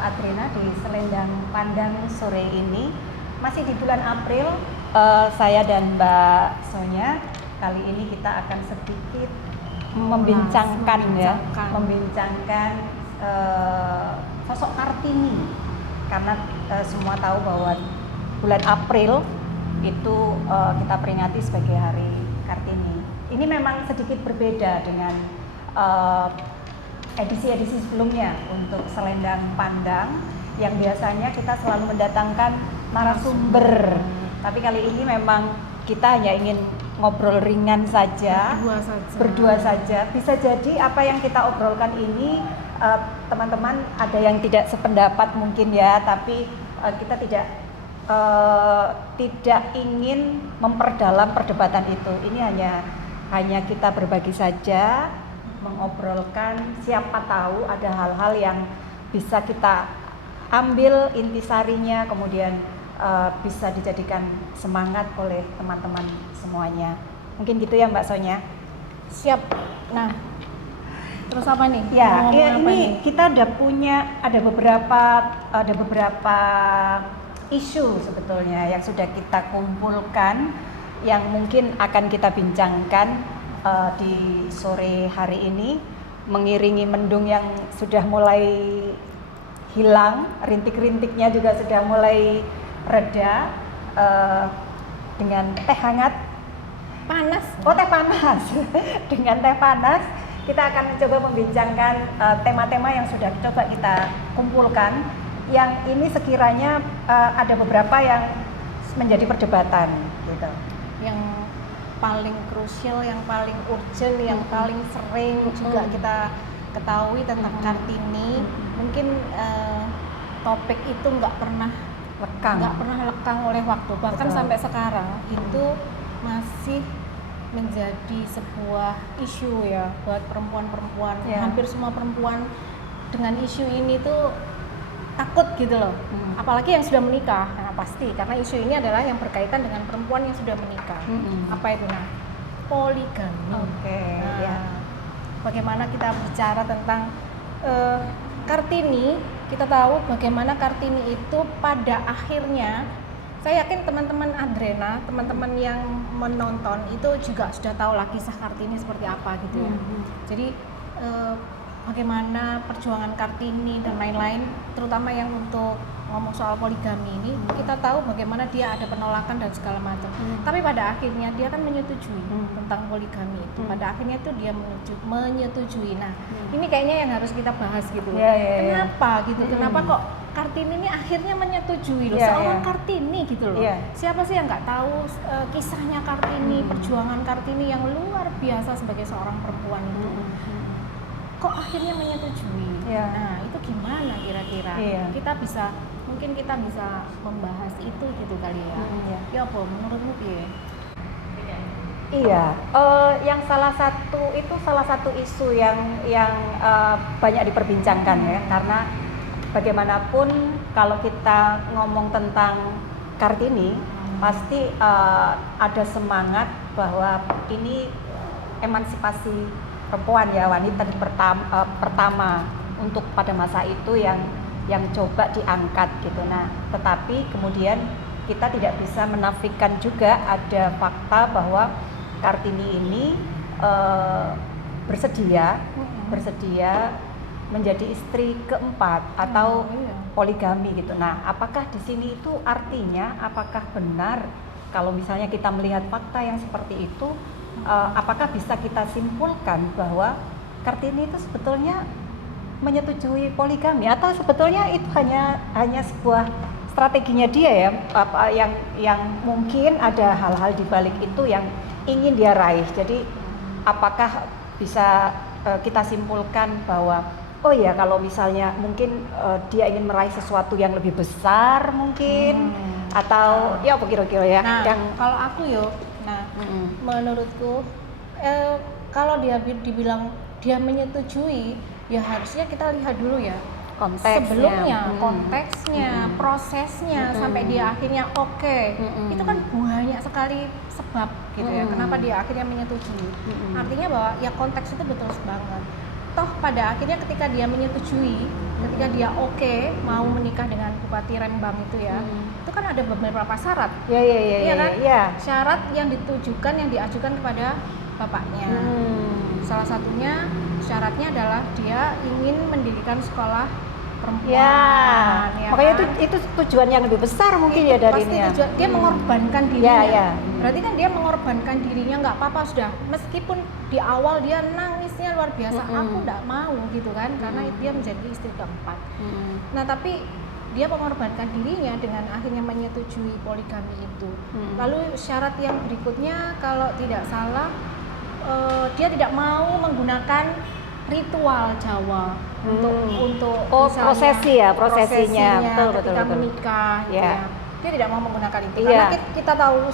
Adrena di Selendang Pandang sore ini. Masih di bulan April, saya dan Mbak Sonya kali ini kita akan sedikit membincangkan sosok Kartini, karena semua tahu bahwa bulan April itu kita peringati sebagai Hari Kartini. Ini memang sedikit berbeda dengan edisi-edisi sebelumnya untuk Selendang Pandang yang biasanya kita selalu mendatangkan narasumber. Tapi kali ini memang kita hanya ingin ngobrol ringan saja, berdua saja. Bisa jadi apa yang kita obrolkan ini teman-teman ada yang tidak sependapat mungkin ya, tapi kita tidak ingin memperdalam perdebatan itu. Ini hanya kita berbagi saja, mengobrolkan, siapa tahu ada hal-hal yang bisa kita ambil intisarinya, kemudian bisa dijadikan semangat oleh teman-teman semuanya. Mungkin gitu ya Mbak Sonya. Siap. Nah, terus apa nih? Ya, ini kita ada beberapa isu sebetulnya yang sudah kita kumpulkan, yang mungkin akan kita bincangkan di sore hari ini, mengiringi mendung yang sudah mulai hilang, rintik-rintiknya juga sudah mulai reda, dengan teh hangat, panas. Oh, teh panas. Dengan teh panas kita akan mencoba membincangkan tema-tema yang sudah coba kita kumpulkan, yang ini sekiranya ada beberapa yang menjadi perdebatan gitu. Yang paling krusial, yang paling urgent, yang paling sering juga kita ketahui tentang Kartini. Mungkin topik itu nggak pernah lekang oleh waktu, bahkan sampai sekarang itu masih menjadi sebuah isu ya buat perempuan-perempuan. Hampir semua perempuan dengan isu ini tuh takut gitu loh. Apalagi yang sudah menikah, nah pasti karena isu ini adalah yang berkaitan dengan perempuan yang sudah menikah. Apa itu? Nah, poligami. Bagaimana kita bicara tentang Kartini, kita tahu bagaimana Kartini itu pada akhirnya, saya yakin teman-teman Adrena, teman-teman yang menonton itu juga sudah tahu lah kisah Kartini seperti apa gitu ya. Jadi bagaimana perjuangan Kartini dan lain-lain, terutama yang untuk ngomong soal poligami ini, kita tahu bagaimana dia ada penolakan dan segala macam. Tapi pada akhirnya dia kan menyetujui tentang poligami itu. Pada akhirnya itu dia menyetujui. Nah, ini kayaknya yang harus kita bahas gitu. Kenapa gitu? Kenapa kok Kartini ini akhirnya menyetujui loh, seorang Kartini gitu loh. Siapa sih yang nggak tahu kisahnya Kartini, perjuangan Kartini yang luar biasa sebagai seorang perempuan itu. Kok akhirnya menyetujui? Nah, itu gimana kira-kira? Mungkin kita bisa membahas itu gitu kali ya. Ya apa menurutmu piye? Yang salah satu isu yang banyak diperbincangkan ya, karena bagaimanapun kalau kita ngomong tentang Kartini, pasti ada semangat bahwa ini emansipasi perempuan ya, wanita pertama untuk pada masa itu yang coba diangkat gitu. Nah, tetapi kemudian kita tidak bisa menafikan juga ada fakta bahwa Kartini ini bersedia menjadi istri keempat atau poligami gitu. Nah, apakah di sini itu artinya, apakah benar kalau misalnya kita melihat fakta yang seperti itu, apakah bisa kita simpulkan bahwa Kartini itu sebetulnya menyetujui poligami, atau sebetulnya itu hanya sebuah strateginya dia ya, yang mungkin ada hal-hal di balik itu yang ingin dia raih. Jadi apakah bisa kita simpulkan bahwa oh ya, kalau misalnya mungkin dia ingin meraih sesuatu yang lebih besar mungkin, atau ya apa kira-kira ya? Nah, kalau aku menurutku kalau dia dibilang dia menyetujui, ya harusnya kita lihat dulu ya sebelumnya, konteksnya, prosesnya sampai dia akhirnya itu kan banyak sekali sebab gitu ya, kenapa dia akhirnya menyetujui. Artinya bahwa ya konteks itu betul banget. toh pada akhirnya ketika dia menyetujui, ketika dia oke mau menikah dengan Bupati Rembang itu ya, itu kan ada beberapa syarat. Iya kan? Syarat yang ditujukan, yang diajukan kepada bapaknya. Salah satunya syaratnya adalah dia ingin mendirikan sekolah perempuan. Ya makanya kan? itu tujuan yang lebih besar mungkin ya dari pasti ini. Tujuan, dia mengorbankan dirinya. Ya. Berarti kan dia mengorbankan dirinya, nggak apa-apa sudah. Meskipun di awal dia nangisnya luar biasa, aku nggak mau gitu kan, karena dia menjadi istri keempat. Nah tapi dia mengorbankan dirinya dengan akhirnya menyetujui poligami itu. Lalu syarat yang berikutnya kalau tidak salah dia tidak mau menggunakan ritual Jawa untuk prosesinya ketika menikah gitu ya. Dia tidak mau menggunakan itu karena kita tahu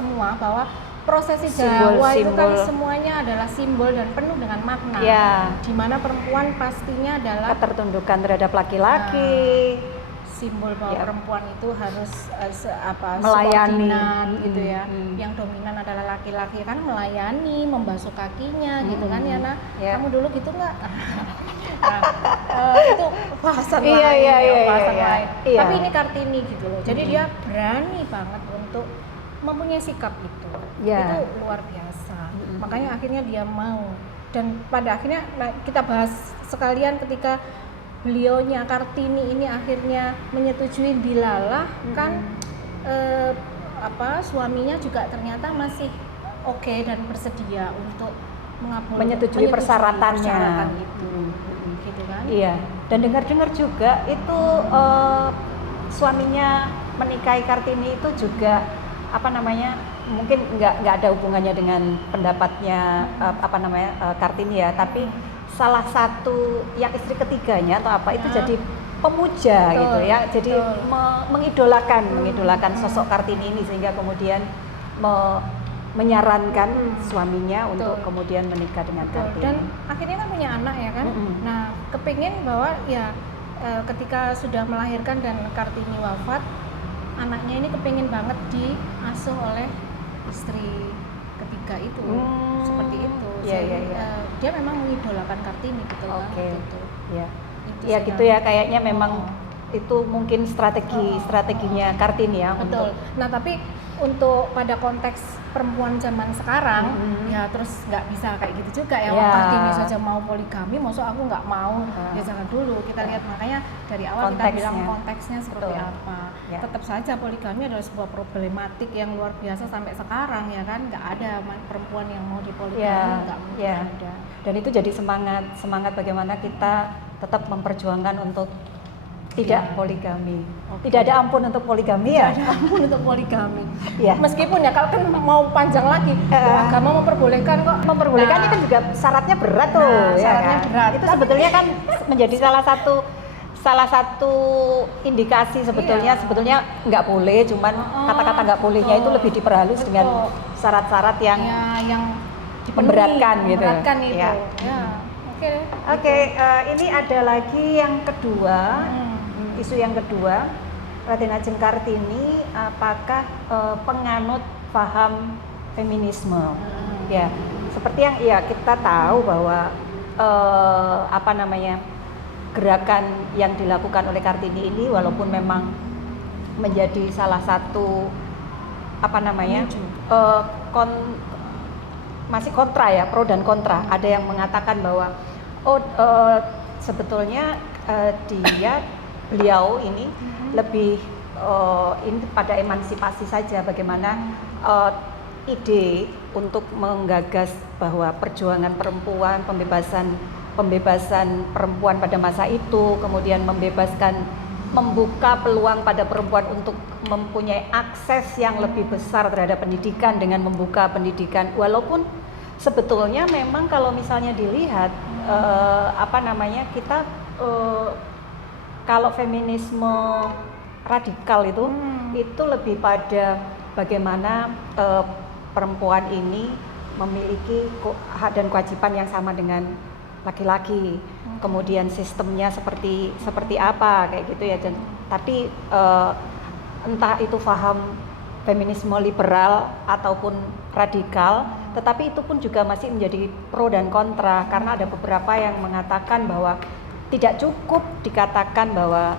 semua bahwa prosesi Jawa itu kan semuanya adalah simbol dan penuh dengan makna. Di mana perempuan pastinya adalah ketertundukan terhadap laki-laki. Simbol bahwa perempuan itu harus melayani gitu ya. Yang dominan adalah laki-laki kan, melayani, membasuh kakinya gitu kan ya. Nah, kamu dulu gitu nggak? Itu bahasan lain. Tapi ini Kartini gitu loh. Jadi dia berani banget untuk mempunyai sikap itu. Itu luar biasa. Makanya akhirnya dia mau. Dan pada akhirnya kita bahas sekalian ketika beliaunya Kartini ini akhirnya menyetujui dilalah kan suaminya juga ternyata masih oke dan bersedia untuk menyetujui persyaratannya itu gitu kan. Iya, dan dengar-dengar juga itu suaminya menikahi Kartini itu juga mungkin nggak ada hubungannya dengan pendapatnya Kartini ya, tapi salah satu yang istri ketiganya atau itu jadi pemuja gitu ya, jadi mengidolakan sosok Kartini ini sehingga kemudian menyarankan suaminya untuk kemudian menikah dengan Kartini. Dan akhirnya kan punya anak ya kan. Nah, kepingin bahwa ya ketika sudah melahirkan dan Kartini wafat, anaknya ini kepingin banget diasuh oleh istri ketiga itu. Seperti itu. Dia memang mengidolakan Kartini gitu kan. Ya gitu ya, kayaknya memang itu mungkin strateginya Kartini ya. Betul. Nah tapi untuk pada konteks perempuan zaman sekarang ya terus nggak bisa kayak gitu juga ya. Kartini saja mau poligami, maksud aku nggak mau, ya jangan dulu. Kita lihat makanya dari awal kita bilang konteksnya seperti apa. Tetap saja poligami adalah sebuah problematik yang luar biasa sampai sekarang ya kan. Nggak ada perempuan yang mau dipoligami, nggak mungkin ada. Dan itu jadi semangat bagaimana kita tetap memperjuangkan untuk tidak poligami. Tidak ada ampun untuk poligami ya. Tidak ada ampun untuk poligami. Meskipun ya kalau kan mau panjang lagi, agama memperbolehkan kok. Memperbolehkan ini kan juga syaratnya berat tuh. Syaratnya berat. Itu sebetulnya kan menjadi salah satu indikasi sebetulnya nggak boleh, cuman kata-kata nggak bolehnya itu lebih diperhalus dengan syarat-syarat yang memberatkan gitu. Oke, ini ada lagi yang kedua. Isu yang kedua, Raden Ajeng Kartini apakah penganut paham feminisme? Ya, seperti yang kita tahu bahwa gerakan yang dilakukan oleh Kartini ini walaupun memang menjadi salah satu masih kontra ya, pro dan kontra. Ada yang mengatakan bahwa sebetulnya beliau ini lebih pada emansipasi saja, bagaimana ide untuk menggagas bahwa perjuangan perempuan, pembebasan perempuan pada masa itu, kemudian membuka peluang pada perempuan untuk mempunyai akses yang lebih besar terhadap pendidikan dengan membuka pendidikan, walaupun sebetulnya memang kalau misalnya dilihat kita kalau feminisme radikal itu lebih pada bagaimana perempuan ini memiliki hak dan kewajiban yang sama dengan laki-laki. Kemudian sistemnya seperti apa kayak gitu ya. Tapi entah itu paham feminisme liberal ataupun radikal, tetapi itu pun juga masih menjadi pro dan kontra karena ada beberapa yang mengatakan bahwa tidak cukup dikatakan bahwa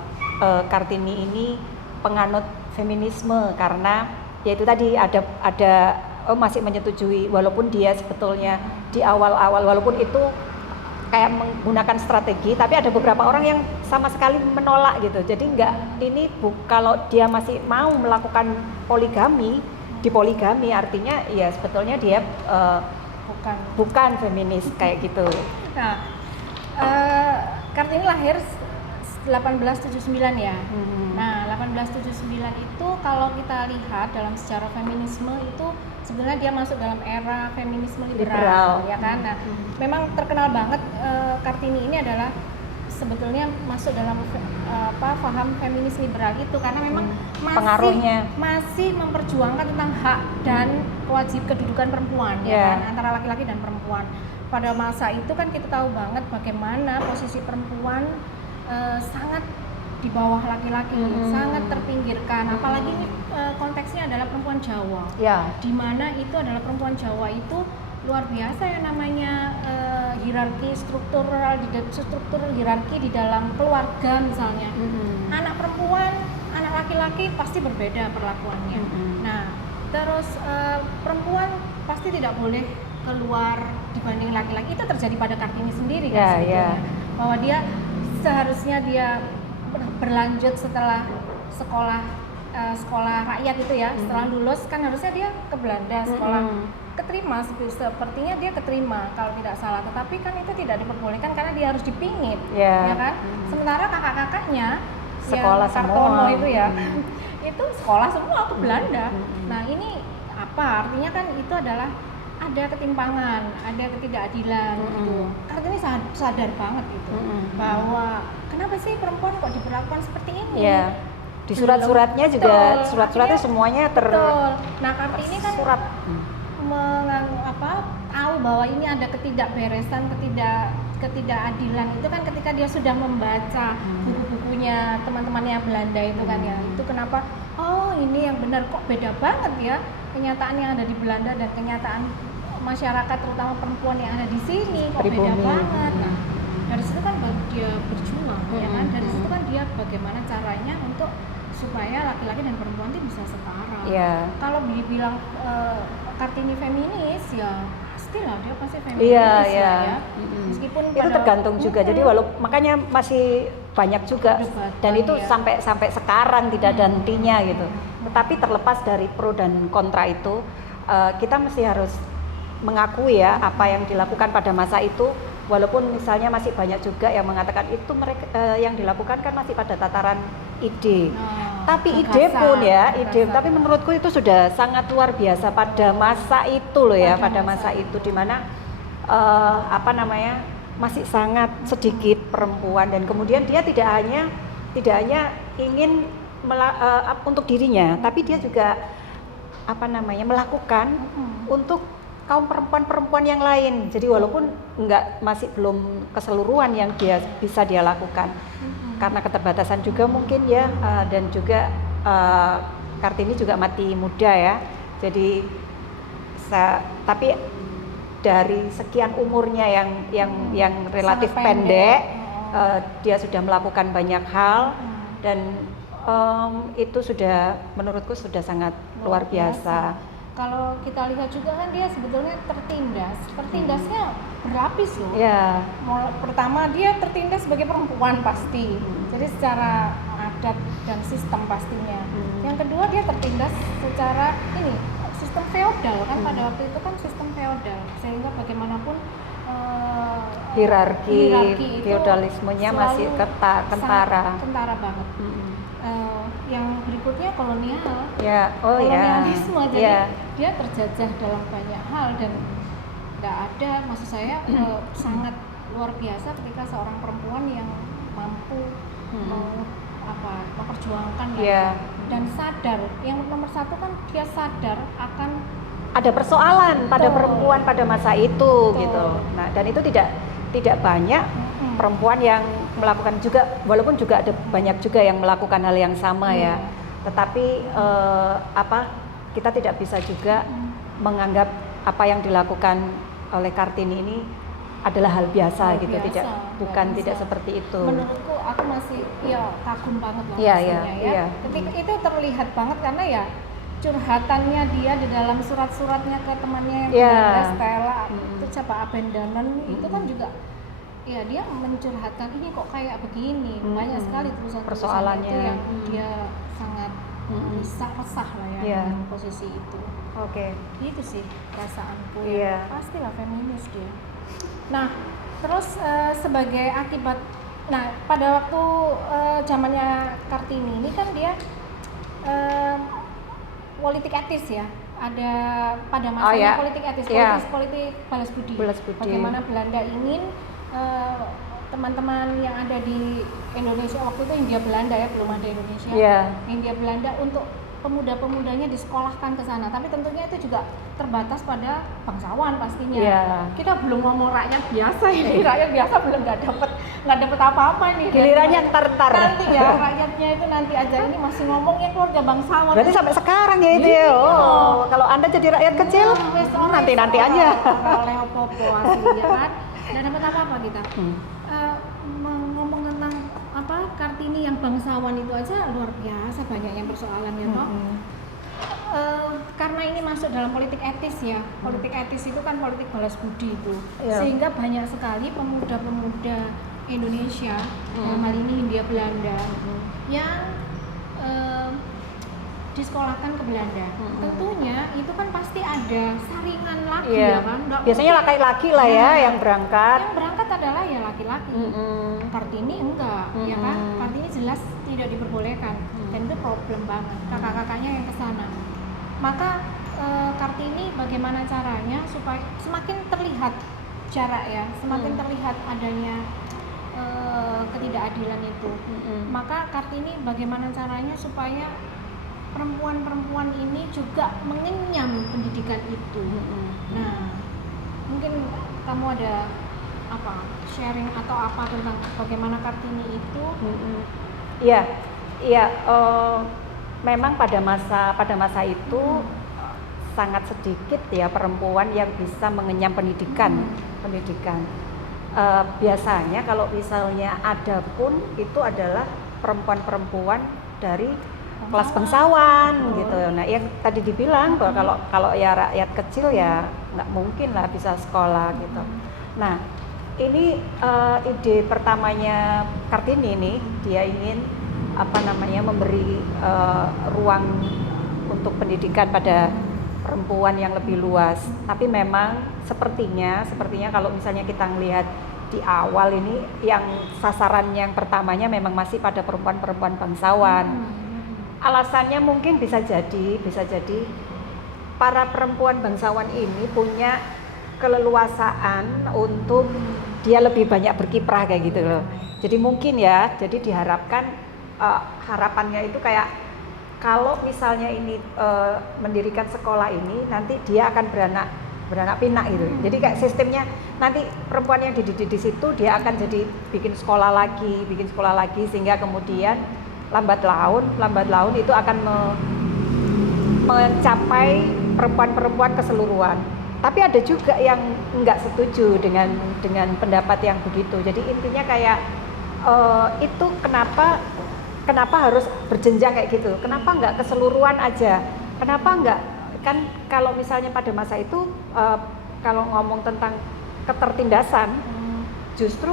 Kartini ini penganut feminisme karena yaitu tadi ada masih menyetujui walaupun dia sebetulnya di awal-awal walaupun itu kayak menggunakan strategi, tapi ada beberapa orang yang sama sekali menolak gitu. Jadi kalau dia masih mau melakukan poligami, dipoligami artinya ya sebetulnya dia bukan feminis kayak gitu. Nah, Kartini lahir 1879 ya. Nah, 1879 itu kalau kita lihat dalam sejarah feminisme itu sebenarnya dia masuk dalam era feminisme liberal. Ya kan? Nah, memang terkenal banget Kartini ini adalah sebetulnya masuk dalam paham feminis liberal itu karena memang masih memperjuangkan tentang hak dan kedudukan perempuan ya kan, antara laki-laki dan perempuan. Pada masa itu kan kita tahu banget bagaimana posisi perempuan sangat di bawah laki-laki, sangat terpinggirkan. Apalagi ini konteksnya adalah perempuan Jawa, di mana itu adalah perempuan Jawa itu luar biasa yang namanya hierarki struktur hierarki di dalam keluarga misalnya. Anak perempuan, anak laki-laki pasti berbeda perlakuannya. Nah, terus perempuan pasti tidak boleh keluar dibanding laki-laki. Itu terjadi pada Kartini sendiri kan sebetulnya. Bahwa dia seharusnya dia berlanjut setelah sekolah rakyat itu ya, setelah lulus kan harusnya dia ke Belanda sekolah keterima, sepertinya dia keterima kalau tidak salah, tetapi kan itu tidak diperbolehkan karena dia harus dipingit, ya kan. Sementara kakak-kakaknya sekolah yang Kartono itu ya itu sekolah semua ke Belanda. Nah, ini apa artinya? Kan itu adalah ada ketimpangan, ada ketidakadilan gitu. Kartini sadar banget gitu bahwa kenapa sih perempuan kok diperlakukan seperti ini? Di surat-suratnya juga surat-suratnya semuanya Betul. Nah, Kartini kan tahu bahwa ini ada ketidakberesan, ketidakadilan itu kan ketika dia sudah membaca buku-bukunya teman-temannya Belanda itu kan ya. Itu kenapa ini yang benar kok beda banget ya kenyataan yang ada di Belanda dan kenyataan masyarakat terutama perempuan yang ada di sini kok beda banget. Nah, dari situ kan dia berjuang ya kan. Dari situ kan dia bagaimana caranya untuk supaya laki-laki dan perempuan itu bisa setara. Kalau dibilang Kartini feminis ya pastilah dia pasti feminis ya. Meskipun itu tergantung juga. Jadi makanya masih banyak juga dan itu sampai sekarang tidak ada hentinya gitu. Tetapi terlepas dari pro dan kontra itu, kita mesti harus mengakui ya apa yang dilakukan pada masa itu, walaupun misalnya masih banyak juga yang mengatakan itu mereka yang dilakukan kan masih pada tataran ide. Tapi tapi menurutku itu sudah sangat luar biasa pada masa itu loh ya, pada masa itu di mana masih sangat sedikit perempuan dan kemudian dia tidak hanya ingin untuk dirinya, tapi dia juga melakukan untuk kaum perempuan-perempuan yang lain. Jadi walaupun masih belum keseluruhan yang bisa dia lakukan karena keterbatasan juga mungkin ya, dan juga Kartini juga mati muda ya. Jadi tapi dari sekian umurnya yang relatif pendek, dia sudah melakukan banyak hal dan itu sudah menurutku sudah sangat luar biasa. Kalau kita lihat juga kan dia sebetulnya tertindasnya berlapis loh. Pertama dia tertindas sebagai perempuan pasti, jadi secara adat dan sistem pastinya. Yang kedua dia tertindas secara sistem feodal kan, pada waktu itu kan sistem feodal, sehingga bagaimanapun hierarki feodalismenya masih kentara banget. Yang berikutnya kolonialisme, jadi dia terjajah dalam banyak hal dan nggak ada, maksud saya sangat luar biasa ketika seorang perempuan yang mampu memperjuangkan dan sadar. Yang nomor satu kan dia sadar akan ada persoalan pada perempuan pada masa itu gitu. Nah, dan itu tidak banyak perempuan yang melakukan juga, walaupun juga ada banyak juga yang melakukan hal yang sama ya. Tetapi kita tidak bisa juga menganggap apa yang dilakukan oleh Kartini ini adalah hal biasa gitu, bukan tidak seperti itu. Menurutku aku masih kagum banget loh Iya. Ketika itu terlihat banget karena ya curhatannya dia di dalam surat-suratnya ke temannya yang bernama Stella, itu siapa Abandonan itu kan juga ya dia mencurhatkan ini kok kayak begini, banyak sekali persoalannya itu yang dia sangat resah lah ya dengan posisi itu. Itu sih perasaanku ya. Pastilah feminis dia. Nah, terus sebagai akibat, nah pada waktu zamannya Kartini ini kan dia politik etis ya, ada pada masanya politik etis, politik balas budi. Bagaimana Belanda ingin teman-teman yang ada di Indonesia waktu itu Hindia Belanda ya, belum ada Indonesia, Hindia Belanda untuk pemuda-pemudanya disekolahkan ke sana, tapi tentunya itu juga terbatas pada bangsawan pastinya. Kita belum ngomong rakyat biasa ini, rakyat biasa belum nggak dapat apa-apa nih. Gilirannya ntar nanti ya rakyatnya itu nanti aja, ini masih ngomongnya keluarga bangsawan. Berarti sampai sekarang ya itu ya. Kalau Anda jadi rakyat kecil, nanti aja. Oleh opo-opo aslinya kan, nggak dapat apa-apa kita. Ngomong tentang Kartini yang bangsawan itu aja luar biasa banyaknya persoalannya toh. Karena ini masuk dalam politik etis ya, politik etis itu kan politik balas budi itu, sehingga banyak sekali pemuda-pemuda Indonesia, dalam hal ini Hindia Belanda, yang disekolahkan ke Belanda. Tentunya itu kan pasti ada saringan laki ya kan. Biasanya laki-laki lah ya yang berangkat. Yang berangkat adalah ya laki-laki. Kartini enggak, ya kan? Kartini jelas tidak diperbolehkan dan itu problem banget. Kakak-kakaknya yang ke sana. Maka Kartini bagaimana caranya supaya semakin terlihat jarak ya, semakin terlihat adanya ketidakadilan itu. Maka Kartini bagaimana caranya supaya perempuan-perempuan ini juga mengenyam pendidikan itu. Nah, mungkin kamu ada sharing atau apa tentang bagaimana Kartini itu? Memang pada masa itu sangat sedikit ya perempuan yang bisa mengenyam pendidikan. Biasanya kalau misalnya ada pun itu adalah perempuan-perempuan dari kelas bangsawan gitu. Nah, yang tadi dibilang bahwa kalau ya rakyat kecil ya nggak mungkin lah bisa sekolah gitu. Nah, ini ide pertamanya Kartini ini, dia ingin memberi ruang untuk pendidikan pada perempuan yang lebih luas. Tapi memang sepertinya kalau misalnya kita melihat di awal ini yang sasaran yang pertamanya memang masih pada perempuan-perempuan bangsawan. Alasannya mungkin bisa jadi para perempuan bangsawan ini punya keleluasaan untuk dia lebih banyak berkiprah kayak gitu loh. Jadi mungkin ya, jadi diharapkan harapannya itu kayak kalau misalnya ini mendirikan sekolah ini nanti dia akan beranak pinak gitu. Jadi kayak sistemnya nanti perempuan yang dididik di situ dia akan jadi bikin sekolah lagi sehingga kemudian lambat laun itu akan mencapai perempuan-perempuan keseluruhan. Tapi ada juga yang enggak setuju dengan pendapat yang begitu. Jadi intinya kayak itu kenapa harus berjenjang kayak gitu? Kenapa enggak keseluruhan aja? Kenapa enggak, kan kalau misalnya pada masa itu kalau ngomong tentang ketertindasan, justru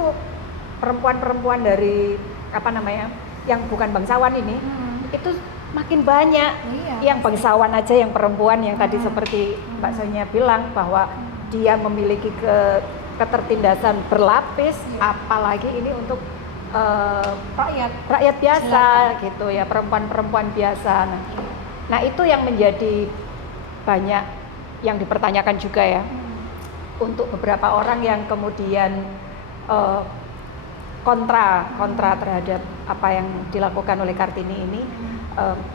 perempuan-perempuan dari yang bukan bangsawan ini itu makin banyak. Yang bangsawan aja, yang perempuan yang tadi seperti Mbak Sonia bilang bahwa dia memiliki ketertindasan berlapis, apalagi ini untuk rakyat biasa gitu ya, perempuan-perempuan biasa. Nah itu yang menjadi banyak yang dipertanyakan juga ya untuk beberapa orang yang kemudian kontra terhadap apa yang dilakukan oleh Kartini ini,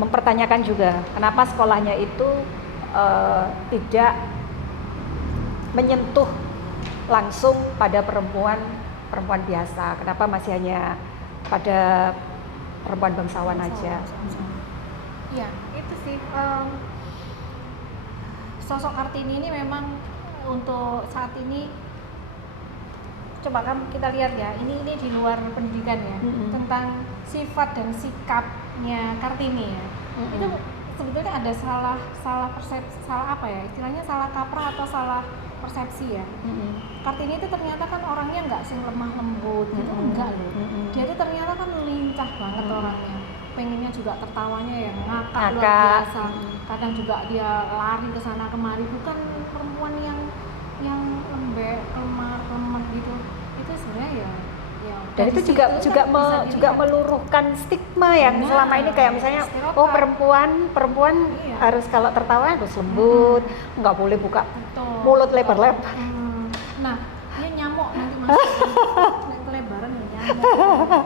mempertanyakan juga kenapa sekolahnya itu tidak menyentuh langsung pada perempuan biasa, kenapa masih hanya pada perempuan bangsawan aja. Ya itu sih sosok Kartini ini memang untuk saat ini, coba kan kita lihat ya, ini di luar pendidikan ya, tentang sifat dan sikapnya Kartini ya. Itu sebetulnya ada salah persepsi, salah apa ya istilahnya, salah kaprah atau salah persepsi ya. Kartini itu ternyata kan orangnya nggak sing lemah lembut gitu, enggak loh. Dia itu ternyata kan lincah banget orangnya, pengennya juga tertawanya yang ngakak luar biasa. Kadang juga dia lari ke sana kemari, bukan perempuan yang lembek, lemah gitu. Itu sebenarnya ya dan itu juga meluruhkan stigma yang selama ini kayak misalnya perempuan harus kalau tertawa harus lembut, nggak boleh buka mulut lebar-lebar. Nah, dia nyamuk nanti masuk kelebaran nyamuk.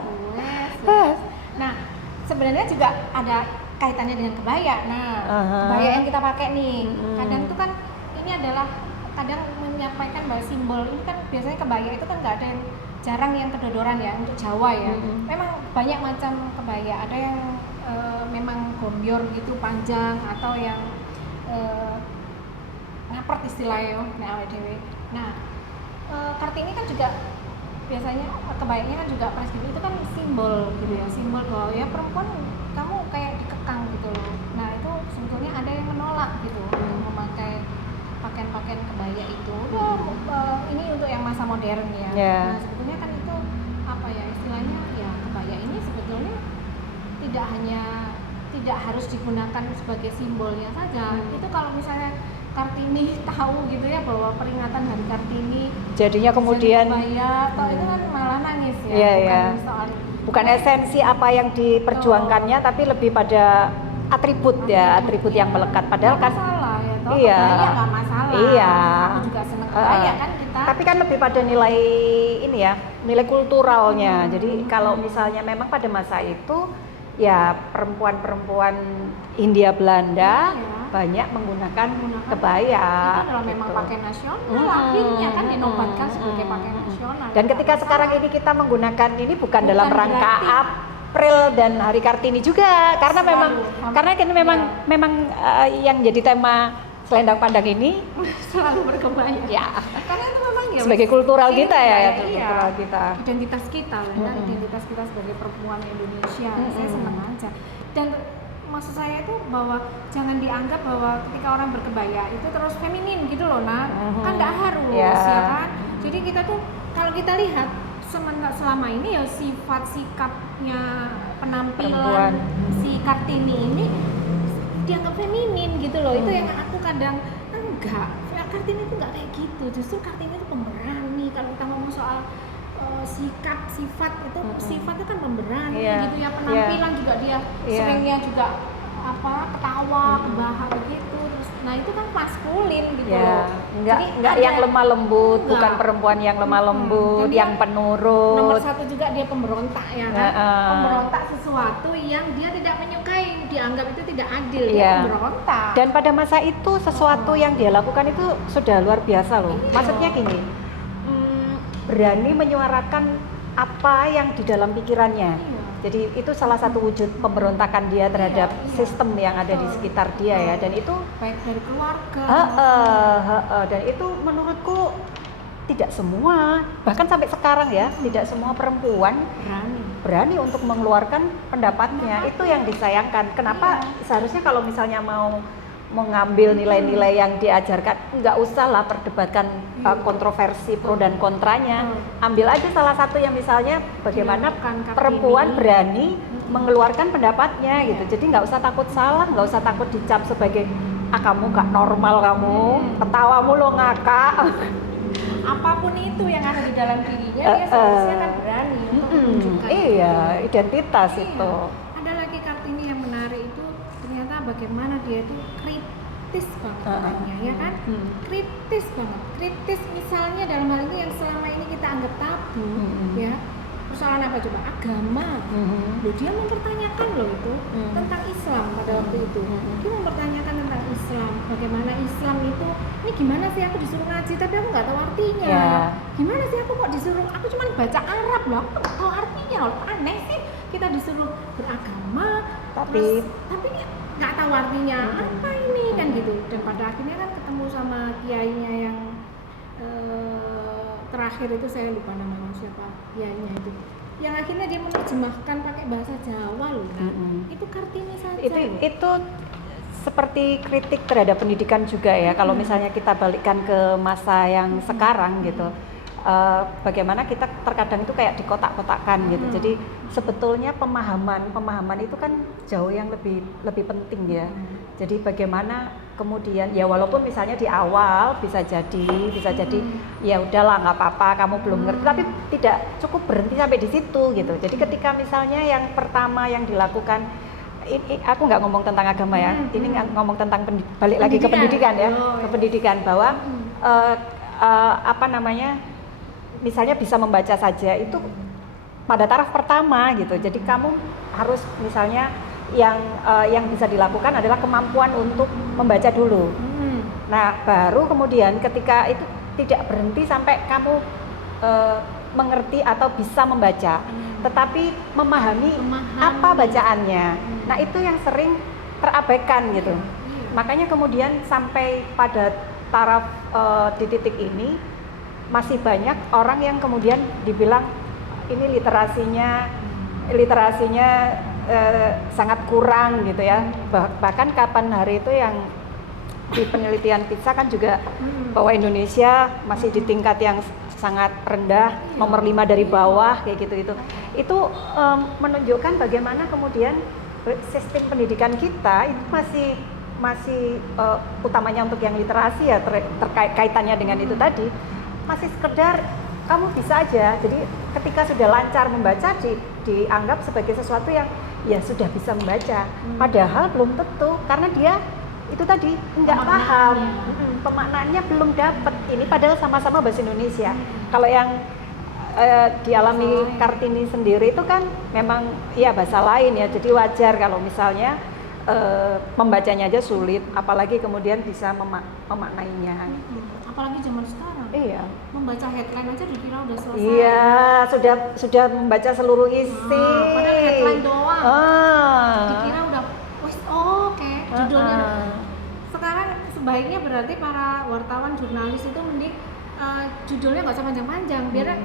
Nah, sebenarnya juga ada kaitannya dengan kebaya. Nah, kebaya yang kita pakai nih, kadang itu kan ini adalah kadang menyampaikan bahwa simbol ini kan biasanya kebaya itu kan nggak ada yang jarang yang kedodoran ya untuk Jawa ya. Memang banyak macam kebaya, ada yang memang gombior gitu panjang, atau yang ngapret istilahnya awake dhewe. Nah, Kartini kan juga biasanya kebayanya kan juga presiden itu kan simbol gitu ya, simbol bahwa ya perempuan kamu kayak dikekang gitu loh. Nah, itu sebetulnya ada yang menolak gitu untuk memakai pakaian kebaya itu. Ini untuk yang masa modern ya. Nah, sebetulnya kan itu apa ya istilahnya ya, kebaya ini sebetulnya tidak harus digunakan sebagai simbolnya saja. Itu kalau misalnya Kartini tahu gitu ya bahwa peringatan Hari Kartini jadinya kemudian kebaya, itu kan malah nangis ya. Bukan esensi apa yang diperjuangkannya, tapi lebih pada atribut yang melekat. Padahal kan masalah ya, kebaya nggak masalah. Iya. Aku juga senang kebaya kan kita. Tapi kan lebih pada nilai ini ya, nilai kulturalnya. Jadi kalau misalnya memang pada masa itu ya perempuan Hindia Belanda banyak menggunakan kebaya. Itu adalah memang pakaian nasional, akhirnya kan dinobatkan sebagai pakaian nasional. Dan ketika sekarang ini kita menggunakan ini bukan dalam rangka April dan Hari Kartini juga, karena memang yang jadi tema Selendang Pandang ini selalu berkebaya. Ya. Karena itu memang ya sebagai kultural kita ya, kultural kita. Identitas kita lah, identitas kita sebagai perempuan Indonesia. Saya senang aja. Dan maksud saya itu bahwa jangan dianggap bahwa ketika orang berkebaya itu terus feminin gitu loh, kan nggak harus ya kan. Jadi kita tuh kalau kita lihat selama ini ya sifat sikapnya penampilan si Kartini ini dianggap feminin gitu loh. Itu yang aku kadang enggak, Kartini itu enggak kayak gitu. Justru Kartini itu pemberani. Kalau kita ngomong soal sikap, sifat itu sifatnya kan pemberani gitu ya. Penampilan juga dia seringnya juga ketawa, kebahak begitu. Terus nah itu kan maskulin gitu loh. Enggak yang lemah lembut, bukan perempuan yang lemah lembut, yang penurut. Nomor satu juga dia pemberontak ya kan. Pemberontak sesuatu yang dia tidak menyukai, dianggap itu tidak adil, dia pemberontak. Dan pada masa itu sesuatu yang dia lakukan itu sudah luar biasa loh. Maksudnya gini, berani menyuarakan apa yang di dalam pikirannya. Jadi itu salah satu wujud pemberontakan dia terhadap sistem yang ada di sekitar dia ya. Dan itu baik dari keluarga. Dan itu menurutku tidak semua, bahkan sampai sekarang ya, tidak semua perempuan berani untuk mengeluarkan pendapatnya. Itu yang disayangkan. Kenapa seharusnya kalau misalnya mau mengambil nilai-nilai yang diajarkan, nggak usah lah perdebatkan kontroversi pro dan kontranya. Ambil aja salah satu yang misalnya bagaimana perempuan berani mengeluarkan pendapatnya gitu. Jadi nggak usah takut salah, nggak usah takut dicap sebagai kamu nggak normal, kamu ketawamu lo ngakak. Apapun itu yang ada di dalam dirinya, dia seharusnya kan berani untuk menunjukkan identitas itu. Ada lagi Kartini yang menarik itu, ternyata bagaimana dia itu kritis banget orangnya, ya kan? Kritis banget. Kritis misalnya dalam hal ini yang selama ini kita anggap tabu, ya. Persoalan apa coba? Agama. Loh, dia mempertanyakan loh itu tentang Islam pada waktu itu. Dia mempertanyakan tentang Islam, bagaimana Islam itu, ini gimana sih aku disuruh ngaji tapi aku nggak tahu artinya. Gimana sih aku kok disuruh, aku cuma baca Arab loh, aku nggak tahu artinya loh. Aneh sih kita disuruh beragama, tapi nggak tahu artinya apa ini kan gitu. Dan pada akhirnya kan ketemu sama kiainya yang terakhir itu, saya lupa namanya siapa kiainya itu, yang akhirnya dia menerjemahkan pakai bahasa Jawa loh. Itu Kartini saja. Itu seperti kritik terhadap pendidikan juga ya. Kalau misalnya kita balikkan ke masa yang sekarang gitu, bagaimana kita terkadang itu kayak dikotak-kotakan gitu. Jadi sebetulnya pemahaman itu kan jauh yang lebih penting ya. Jadi bagaimana kemudian ya, walaupun misalnya di awal bisa jadi ya udahlah nggak apa-apa kamu belum ngerti, tapi tidak cukup berhenti sampai di situ gitu. Jadi ketika misalnya yang pertama yang dilakukan, aku nggak ngomong tentang agama ya, ini ngomong tentang balik lagi ke pendidikan ya, ke pendidikan, bahwa apa namanya, misalnya bisa membaca saja itu pada taraf pertama gitu. Jadi kamu harus misalnya yang bisa dilakukan adalah kemampuan untuk membaca dulu. Nah, baru kemudian ketika itu tidak berhenti sampai kamu mengerti atau bisa membaca, tetapi memahami apa bacaannya. Nah, itu yang sering terabaikan gitu. Makanya kemudian sampai pada taraf di titik ini masih banyak orang yang kemudian dibilang ini literasinya sangat kurang gitu ya. Bahkan kapan hari itu yang di penelitian PISA kan juga bahwa Indonesia masih di tingkat yang sangat rendah, nomor 5 dari bawah kayak gitu. Itu menunjukkan bagaimana kemudian sistem pendidikan kita itu masih utamanya untuk yang literasi ya, terkait kaitannya dengan itu tadi, masih sekedar kamu bisa aja. Jadi ketika sudah lancar membaca dianggap sebagai sesuatu yang ya sudah bisa membaca, padahal belum tentu, karena dia itu tadi nggak paham, pemaknaannya belum dapat. Ini padahal sama-sama bahasa Indonesia. Kalau yang dialami Kartini sendiri itu kan memang ya bahasa lain ya, jadi wajar kalau misalnya membacanya aja sulit, apalagi kemudian bisa memaknainya. Apalagi zaman sekarang. Iya. Membaca headline aja dikira udah selesai. Iya, sudah membaca seluruh isi. Padahal headline doang. Dikira udah oke, judulnya. Sekarang sebaiknya berarti para wartawan jurnalis itu mending judulnya nggak usah panjang-panjang, biar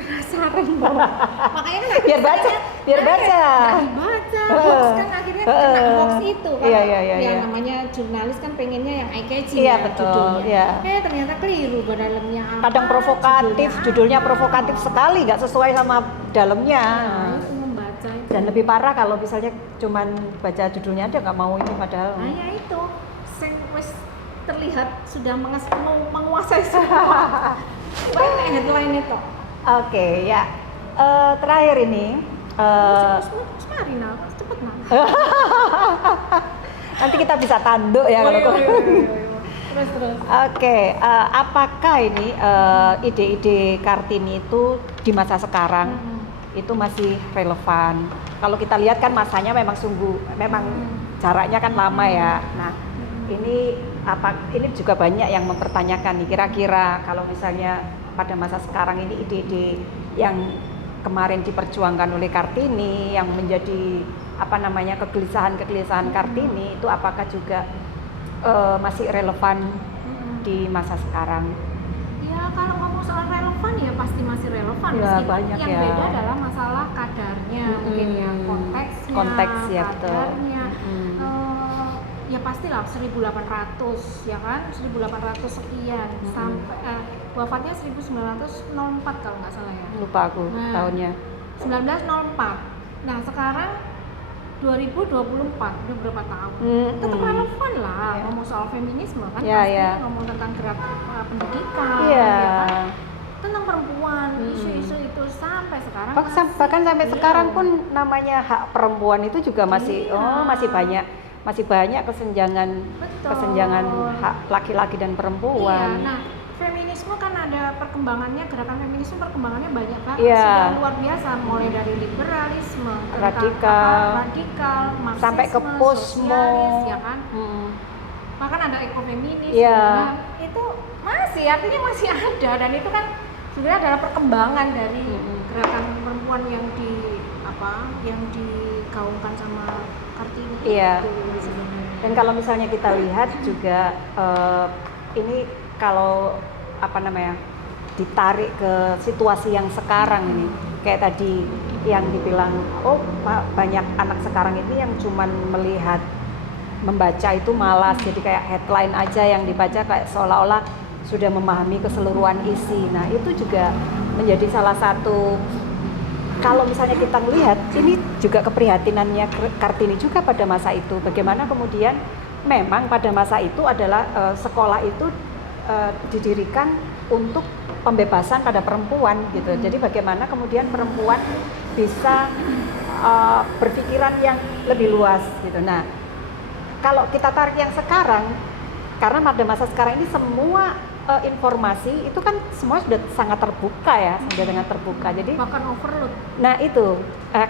penasaran bahwa makanya kan biar baca hoax kan akhirnya kena hoax itu kan. Iya. Namanya jurnalis kan pengennya yang eye catching ya, betul, judulnya. Iya. Ternyata keliru dalamnya apa. Kadang provokatif, judulnya provokatif sekali, nggak sesuai sama dalamnya. Itu membaca itu. Dan lebih parah kalau misalnya cuman baca judulnya aja nggak mau ini padahal. Nah ya itu, wes terlihat sudah menguasai semua. Baik headline itu. Oke, ya. Terakhir ini. Marina, cepet nak. Nanti kita bisa tanduk ya kalau. Terus. Oke, apakah ini ide-ide Kartini itu di masa sekarang itu masih relevan? Kalau kita lihat kan masanya memang jaraknya kan lama ya. Nah, ini juga banyak yang mempertanyakan nih, kira-kira kalau misalnya pada masa sekarang ini ide-ide yang kemarin diperjuangkan oleh Kartini yang menjadi kegelisahan Kartini itu apakah juga masih relevan di masa sekarang? Ya kalau ngomong soal relevan ya pasti masih relevan, ya, meskipun yang ya. Beda adalah masalah kadarnya, mungkin ya konteksnya, kadarnya. Ya pastilah 1800 ya kan, 1800 sekian sampai wafatnya 1904 kalau nggak salah ya. Lupa aku tahunnya. 1904. Nah sekarang 2024 udah berapa tahun? Tetap relevan lah ngomong soal feminisme kan, pasti ngomong tentang gerak pendidikan, ya kan? Tentang perempuan, isu-isu itu sampai sekarang. Bahkan sampai sekarang pun namanya hak perempuan itu juga masih masih banyak kesenjangan hak laki-laki dan perempuan. Iya, nah feminisme kan ada perkembangannya, gerakan feminisme perkembangannya banyak banget, sudah luar biasa, mulai dari liberalisme, radikal, marxisme, sampai ke posmo, sosialis, ya kan. Bahkan ada ekofeminis, nah, itu artinya masih ada, dan itu kan sebenarnya adalah perkembangan dari gerakan perempuan yang digaungkan sama Kartini. Iya. Dan kalau misalnya kita lihat juga ini kalau apa namanya ditarik ke situasi yang sekarang ini, kayak tadi yang dibilang, oh banyak anak sekarang ini yang cuman melihat membaca itu malas, jadi kayak headline aja yang dibaca kayak seolah-olah sudah memahami keseluruhan isi. Nah itu juga menjadi salah satu, kalau misalnya kita melihat ini juga keprihatinannya Kartini juga pada masa itu, bagaimana kemudian memang pada masa itu adalah sekolah itu didirikan untuk pembebasan pada perempuan gitu. Jadi bagaimana kemudian perempuan bisa berpikiran yang lebih luas gitu. Nah, kalau kita tarik yang sekarang, karena pada masa sekarang ini semua informasi itu kan semua sudah sangat terbuka ya, sudah dengan terbuka. Jadi bahkan overload. Nah itu,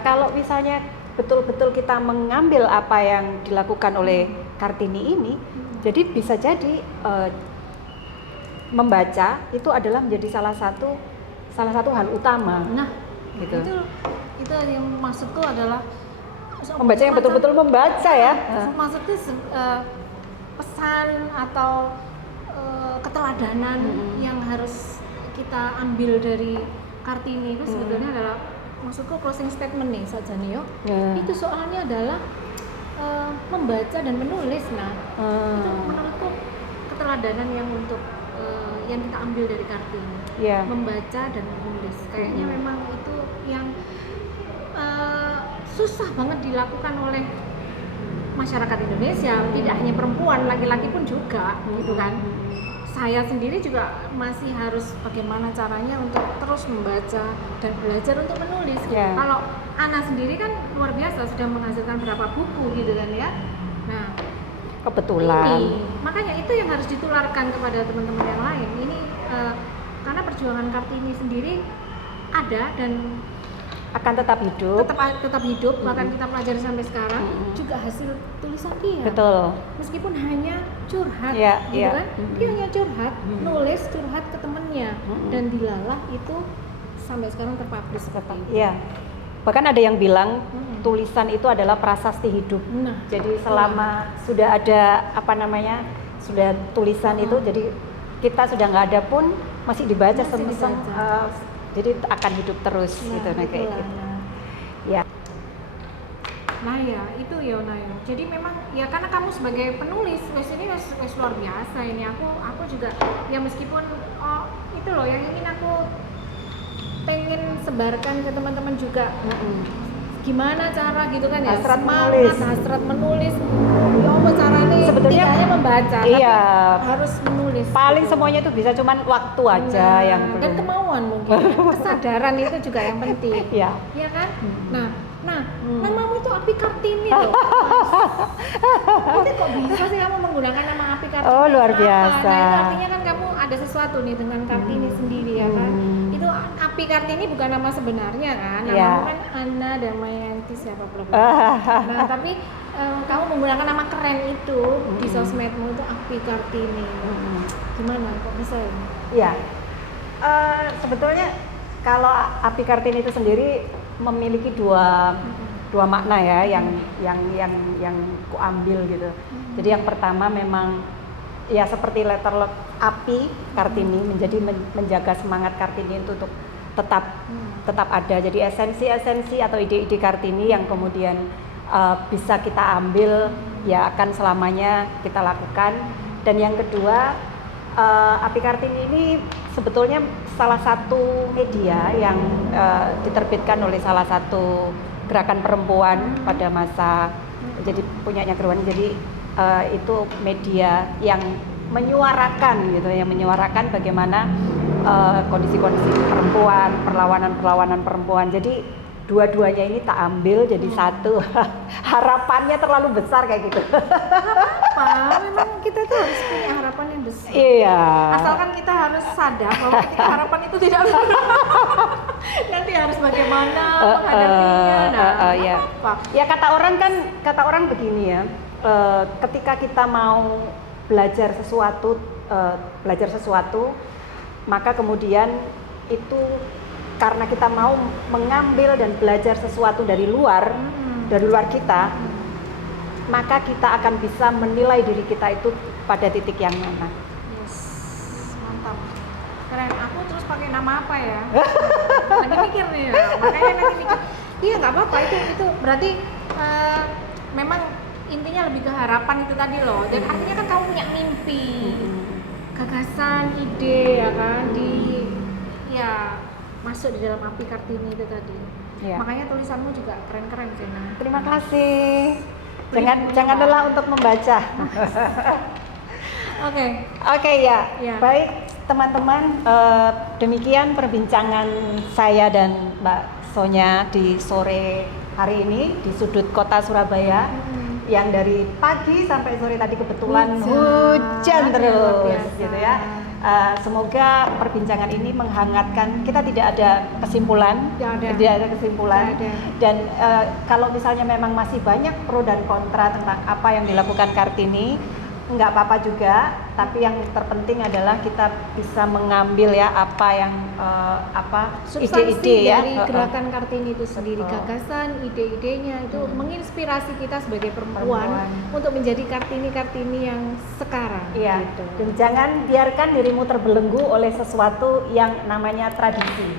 kalau misalnya betul-betul kita mengambil apa yang dilakukan oleh Kartini ini, jadi bisa jadi membaca itu adalah menjadi salah satu hal utama. Nah, gitu. itu yang maksudku adalah membaca yang betul-betul membaca ya. Maksudnya pesan atau keteladanan yang harus kita ambil dari Kartini itu sebetulnya adalah, maksudku closing statement nih saja nih itu soalnya adalah membaca dan menulis. Nah itu menurutku keteladanan yang untuk yang kita ambil dari Kartini, membaca dan menulis. Kayaknya memang itu yang susah banget dilakukan oleh masyarakat Indonesia, tidak hanya perempuan, laki-laki pun juga gitu kan. Saya sendiri juga masih harus bagaimana caranya untuk terus membaca dan belajar untuk menulis gitu. Kalau Ana sendiri kan luar biasa, sudah menghasilkan berapa buku gitu kan ya. Nah kebetulan makanya itu yang harus ditularkan kepada teman-teman yang lain ini, karena perjuangan Kartini sendiri ada dan akan tetap hidup, bahkan kita pelajari sampai sekarang juga hasil tulisan dia. Betul. Meskipun hanya curhat, gitu kan? Dia hanya curhat, nulis curhat ke temennya, dan dilalah itu sampai sekarang terpublish seperti itu. Iya. Bahkan ada yang bilang tulisan itu adalah prasasti hidup. Nah, jadi selama sudah ada sudah tulisan itu, jadi kita sudah nggak ada pun masih dibaca semisal. Jadi akan hidup terus gitu, kayak gitu. Ya. Nah ya itu ya Nayo. Jadi memang ya karena kamu sebagai penulis, ini luar biasa ini. Aku juga ya meskipun itu loh yang ingin aku pengen sebarkan ke teman-teman juga. Gimana cara gitu kan ya, hasrat menulis. Ya apa caranya? Sebetulnya tidak hanya membaca, tapi harus menulis. Paling gitu. Semuanya itu bisa, cuman waktu aja yang belum. Dan kemauan mungkin, kesadaran itu juga yang penting. Iya. Iya kan? Nah, namamu itu Api Kartini loh. Itu kok bisa sih kamu menggunakan nama Api Kartini? Oh luar biasa. Nah itu artinya kan kamu ada sesuatu nih dengan Kartini sendiri ya kan? Itu Api Kartini bukan nama sebenarnya kan? Namamu kan Anna Damayanti siapa bla bla. Nah tapi kamu menggunakan nama keren itu di sosmedmu itu Api Kartini. Gimana? Kok bisa ya? Iya. Sebetulnya kalau Api Kartini itu sendiri memiliki dua makna ya yang ku ambil gitu. Jadi yang pertama memang ya seperti letter api Kartini, menjaga semangat Kartini itu untuk tetap ada. Jadi esensi atau ide-ide Kartini yang kemudian bisa kita ambil ya akan selamanya kita lakukan. Dan yang kedua, Api Kartini ini sebetulnya salah satu media yang diterbitkan oleh salah satu gerakan perempuan pada masa jadi punyanya Gerwani. Jadi itu media yang menyuarakan gitu, yang menyuarakan bagaimana kondisi-kondisi perempuan, perlawanan perempuan. Jadi dua-duanya ini tak ambil jadi satu. Harapannya terlalu besar kayak gitu. Apa? Memang kita tuh harus punya harapan yang besar. Iya. Asalkan kita harus sadar bahwa ketika harapan itu tidak nanti harus bagaimana menghadapinya. Ya. Apa? Ya kata orang begini ya. Ketika kita mau belajar sesuatu, maka kemudian itu karena kita mau mengambil dan belajar sesuatu dari luar kita, maka kita akan bisa menilai diri kita itu pada titik yang mana. Yes, mantap. Keren. Aku terus pakai nama apa ya? Lagi mikir nih ya. Makanya nanti mikir. Iya nggak apa-apa itu berarti memang intinya lebih ke harapan itu tadi loh. Dan artinya kan kamu punya mimpi, gagasan, ide ya kan masuk di dalam api Kartini itu tadi. Iya. Makanya tulisanmu juga keren-keren Zena. Terima kasih. Jangan lelah untuk membaca. Oke ya. Baik teman-teman, demikian perbincangan saya dan Mbak Sonya di sore hari ini di sudut kota Surabaya. Yang dari pagi sampai sore tadi kebetulan hujan terus gitu ya. Semoga perbincangan ini menghangatkan. Kita tidak ada kesimpulan, dan kalau misalnya memang masih banyak pro dan kontra tentang apa yang dilakukan Kartini, nggak apa-apa juga, tapi yang terpenting adalah kita bisa mengambil ya apa yang ide-ide ya dari gerakan Kartini itu sendiri. Gagasan, ide-idenya itu menginspirasi kita sebagai perempuan untuk menjadi Kartini yang sekarang. Iya. Gitu. Dan jangan biarkan dirimu terbelenggu oleh sesuatu yang namanya tradisi.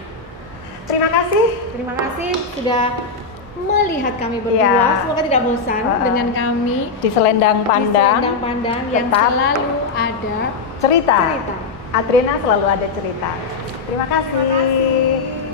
Terima kasih sudah melihat kami berdua. Semoga tidak bosan dengan kami di Selendang Pandang, yang selalu ada cerita. Adrena selalu ada cerita. Terima kasih.